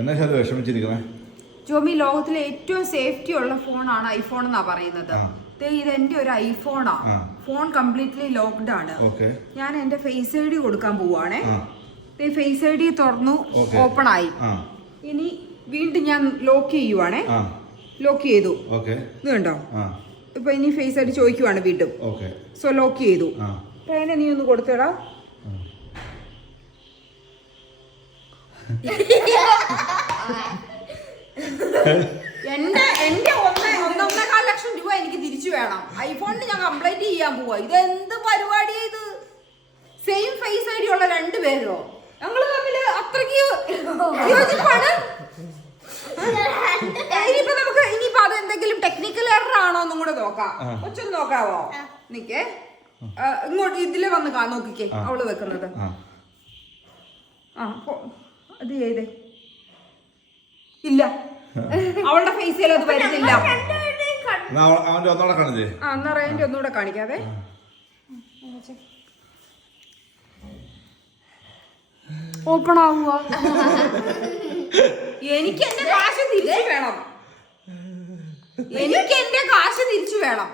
എന്നാ വിഷമിച്ചിരിക്കണേ? ജോമി, ലോകത്തിലെ ഏറ്റവും സേഫ്റ്റി ഉള്ള ഫോണാണ് ഐഫോൺ എന്നാ പറയുന്നത്. ഇത് എന്റെ ഒരു ഐഫോണാ. ഫോൺ കംപ്ലീറ്റ്ലി ലോക്ക്ഡ് ആണ്. ഞാൻ എന്റെ ഫേസ് ഐ ഡി കൊടുക്കാൻ പോവാണേ. ഫേസ് ഐ ഡി തുറന്നു, ഓപ്പൺ ആയി. ഇനി വീണ്ടും ഞാൻ ലോക്ക് ചെയ്യുവാണേ. ലോക്ക് ചെയ്തു. ഇത് കണ്ടോ? ഇപ്പൊ ഇനി ഫേസ് ഐ ഡി ചോദിക്കുവാണ് വീണ്ടും. സോ ലോക്ക് ചെയ്തു. പേന നീ ഒന്ന് കൊടുത്തേടാ. എന്റെ 1.5 ലക്ഷം രൂപ എനിക്ക് തിരിച്ചു വേണം. ഐഫോണിന് ഞാൻ കംപ്ലൈന്റ് ചെയ്യാൻ പോവാ. ഇത് എന്ത് പരിപാടിയാ ഇത്? സെയിം ഫേസ് ഐ ഡി ഉള്ള 2 പേരോ? ഞങ്ങള് തമ്മില് അത്രയ്ക്ക് യോജിപ്പാണ്. ഇനിയിപ്പോ അത് എന്തെങ്കിലും ടെക്നിക്കൽ എറർ ആണോ എന്നും കൂടെ നോക്കാം. കൊച്ചൊന്ന് നോക്കാവോ? നിക്കേ, ഇങ്ങോട്ട് ഇതിലെ വന്ന് നോക്കിക്കേ അവള് വെക്കുന്നത്. അത് ചെയ്തേ. ഇല്ല, അവളുടെ ഫേസിൽ അത് വരുന്നില്ല. എന്നാ റേഞ്ച് ഒന്നുകൂടെ കാണിക്കാതെ. ഓപ്പൺ ആവുക. എനിക്ക് എന്റെ കാശ് തിരിച്ചു വേണം. എനിക്ക് എന്റെ കാശ് തിരിച്ചു വേണം.